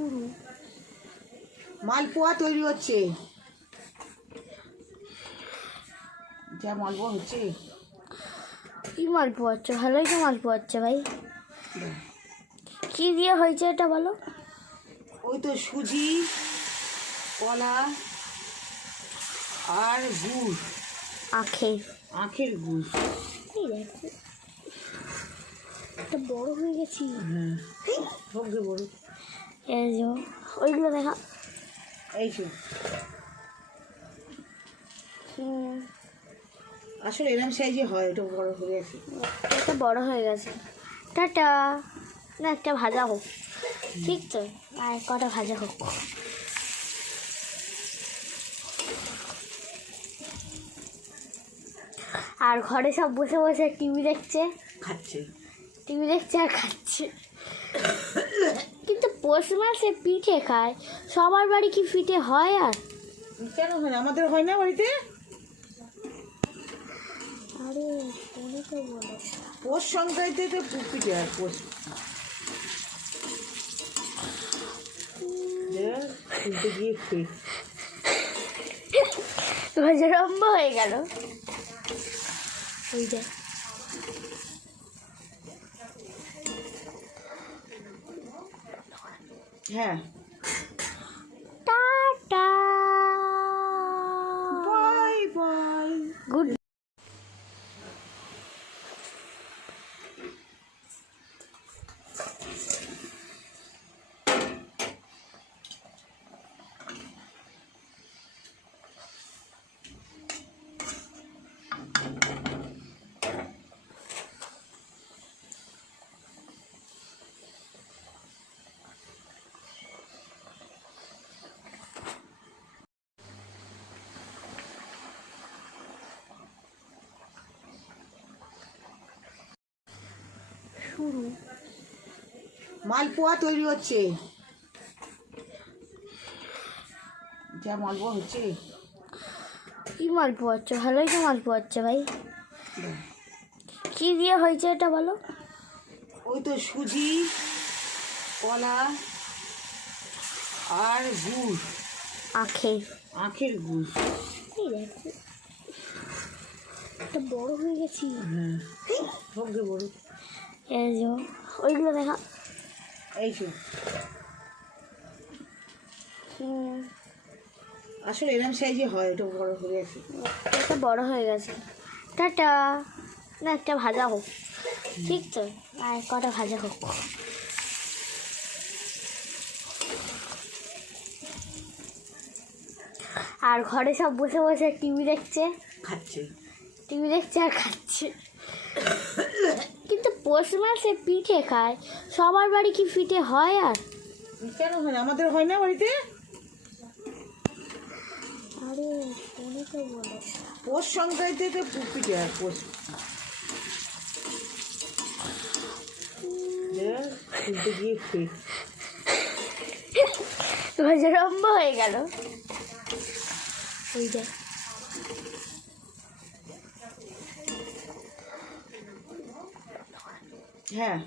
শুরু মালপোয়া তৈরি হচ্ছে। যা মালপোয়া হচ্ছে। কি মালপোয়া হচ্ছে? ভালোই তো মালপোয়া হচ্ছে ভাই। কি দিয়ে হয়েছে এটা বলো? ওই তো সুজি, কলা আর গুড়। আখের গুড়। এই দেখো এটা বড় হয়ে গেছি। হ্যাঁ সবচেয়ে বড়। এই যে ওইগুলো দেখা। এই তো আসলে এরকম সাইজে হয়, এটা বড় হয়ে গেছে। এটা বড় হয়ে গেছে। টাটা। না একটা ভাজা হোক, ঠিক তো? আর কটা ভাজা হোক। আর ঘরে সব বসে বসে টিভি দেখছে, খাচ্ছে। টিভি দেখছে আর খাচ্ছে। কিন্তু পৌষ মাসে পিঠে খায়, সবার বাড়ি কি পিঠে হয়? আর কেন হয় না? আমাদের হয় না বাড়িতে। আরে শোনে তো বলো, পৌষ সংক্রান্তিতে তো পিঠে হয়। পৌষ খুলতে গিয়ে খেয়ে গজরম্ব হয়ে গেল। ওই যে হ্যাঁ টাটা বাই বাই গুড। শুরু মালপোয়া তৈরি হচ্ছে। যা মালপোয়া হচ্ছে। কি মালপোয়া হচ্ছে? ভালোই তো মালপোয়া হচ্ছে ভাই। কি দিয়ে হয়েছে এটা বলো? ওই তো সুজি, কলা আর গুড়। আখের গুড়। এই দেখো এটা বড় হয়ে গেছি। হ্যাঁ সবচেয়ে বড়। এই যে ওইগুলো দেখা। এই তো আসলে এরকম সাইজে হয়, এটা বড় হয়ে গেছে। এটা বড় হয়ে গেছে। টাটা। না একটা ভাজা হোক, ঠিক তো? আর কটা ভাজা হোক। আর ঘরে সব বসে বসে টিভি দেখছে, খাচ্ছে। টিভি দেখছে আর খাচ্ছে। কিন্তু পৌষ মাসে পিঠে খায়, সবার বাড়ি কি পিঠে হয়? আর কেন হয় না? আমাদের হয় না বাড়িতে। আরে শোনে তো বলো, পৌষ সংক্রান্তিতে তো পিঠে হয়। পৌষ খুলতে গিয়ে খেয়ে গজরম্ব হয়ে গেল। ওই যে হ্যাঁ